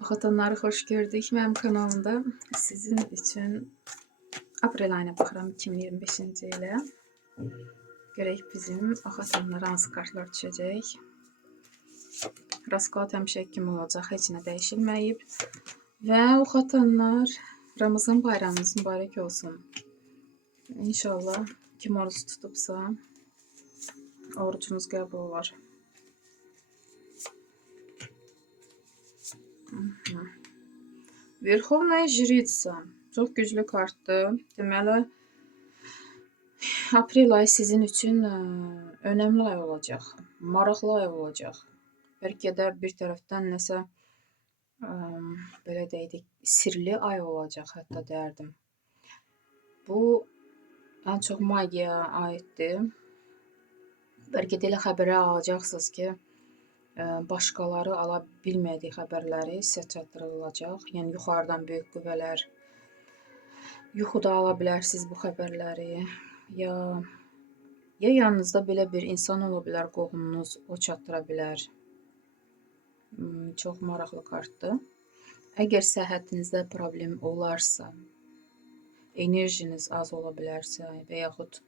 Oxatanları xoş gördük. Mənim kanalımda sizin üçün aprel ayına baxıram 2025-ci ilə. Görək bizim oxatanlara hansı kartlar düşəcək. Rasklad həmişəki kimi olacaq, heç nə dəyişilməyib. Və oxatanlar, Ramazan bayramınız mübarək olsun. İnşallah kim oruç tutubsa orucunuz qəbul olar. Verxovnaya Jritsa çox güclü kartdır. Deməli, aprel ayı sizin üçün önəmli ay olacaq, maraqlı ay olacaq. Bəlkə də bir tərəfdən nəsə belə deyək, sirli ay olacaq, hətta deyərdim. Bu ən çox magiyaya aiddir. Bəlkə də elə xəbərə alacaqsınız ki, başqaları ala bilmədiyi xəbərləri sizə çatdırılacaq. Yəni yuxarıdan böyük qüvvələr, yuxuda ala bilərsiniz bu xəbərləri. Ya yanınızda belə bir insan ola bilər, qohumunuz, o çatdıra bilər. Çox maraqlı kartdır. Əgər səhhətinizdə problem olarsa, enerjiniz az ola bilərsə və yaxud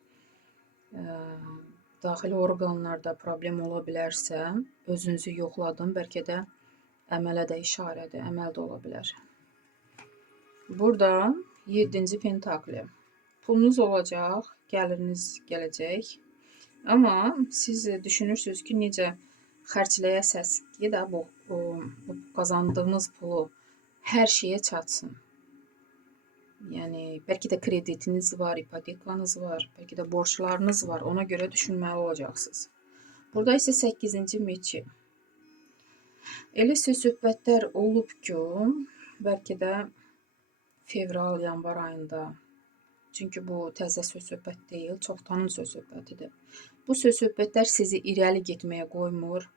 daxili orqanlarda problem ola bilərsə, özünüzü yoxladın, bəlkə də əmələ də işarədir, əməl də ola bilər. Burada 7-ci pentakli. Pulunuz olacaq, gəliriniz gələcək. Amma siz düşünürsünüz ki, necə xərcləyəsiniz ki, də bu qazandığınız pulu hər şeyə çatsın. Yəni, bəlkə də kreditiniz var, ipotekanız var, bəlkə də borçlarınız var. Ona görə düşünməli olacaqsınız. Burada isə 8-ci meçi. Elə söz-söhbətlər olub ki, bəlkə də fevral, yanvar ayında. Çünki bu təzə söz-söhbət deyil, çoxdanın söz-söhbətidir. Bu söz-söhbətlər sizi irəli getməyə qoymur.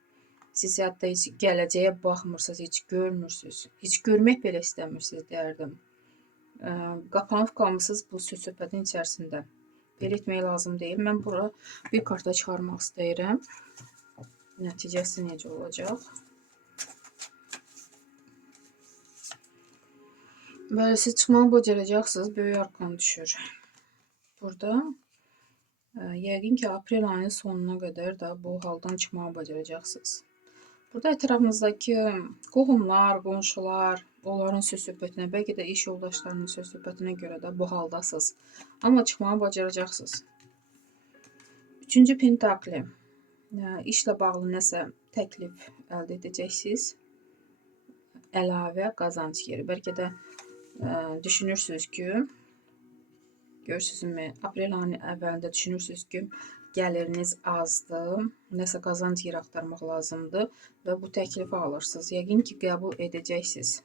Siz hətta heç gələcəyə baxmırsınız, heç görmürsünüz. Heç görmək belə istəmirsiniz, deyərdim. Qapanıb qalmısınız bu söz-söhbətin içərisində. Belə etmək lazım deyil. Mən bura bir karta çıxarmaq istəyirəm. Nəticəsi necə olacaq? Bəli, siz çıxmağı bacaracaqsınız. Böyük arkan düşür. Burada yəqin ki, aprel ayının sonuna qədər də bu haldan çıxmağı bacaracaqsınız. Burada ətrafınızdakı qohumlar, qonşular, onların söz-söhbətinə, bəlkə də iş yoldaşlarının söz-söhbətinə görə də bu haldasınız. Amma çıxmağı bacaracaqsınız. 3-cü pentakli. İşlə bağlı nəsə təklif əldə edəcəksiniz. Əlavə qazanc yeri. Bəlkə də düşünürsünüz ki, görürsünüzmü, aprel ayının əvvəlində düşünürsünüz ki, gəliriniz azdır, nəsə qazanc yeri axtarmaq lazımdır və bu təklifi alırsınız. Yəqin ki, qəbul edəcəksiniz.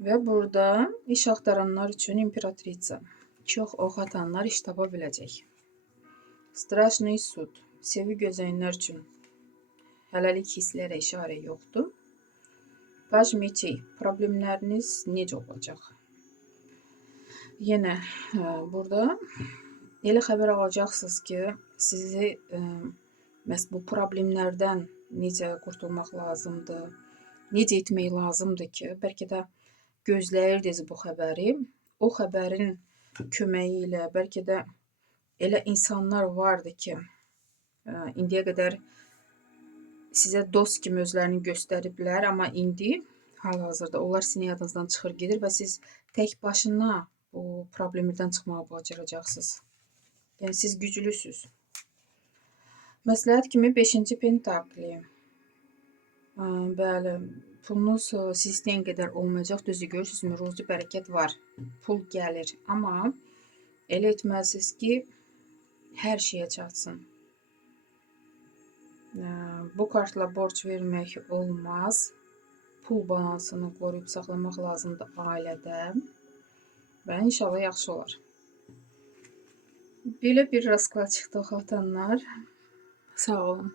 Və burada iş axtaranlar üçün imperatrica. Çox ox atanlar iş tapa biləcək. Straşный sud. Sevi gözləyənlər üçün hələlik hisslərə işarə yoxdur. Paj meçi. Problemləriniz necə olacaq? Yenə burada elə xəbər alacaqsınız ki, sizi məhz bu problemlərdən necə qurtulmaq lazımdır, necə etmək lazımdır ki, bəlkə də gözləyirdiniz bu xəbəri. O xəbərin köməyi ilə bəlkə də elə insanlar vardı ki, indiyə qədər sizə dost kimi özlərini göstəriblər, amma indi hal-hazırda onlar sizin yadınızdan çıxır gedir və siz tək başına bu problemlərdən çıxmağa bacaracaqsınız. Yəni, siz güclüsünüz. Məsləhət kimi 5-ci pentakli. Bəli, pulunuz siz istəyən qədər olmayacaq. Düzü görürsünüzmü, ruzi bərəkət var. Pul gəlir. Amma elə etməlisiniz ki, hər şeyə çatsın. Bu kartla borc vermək olmaz. Pul balansını qoruyub saxlamaq lazımdır ailədə. Və inşallah yaxşı olar. Belə bir rasklad çıxdı, oxatanlar. Sağ olun.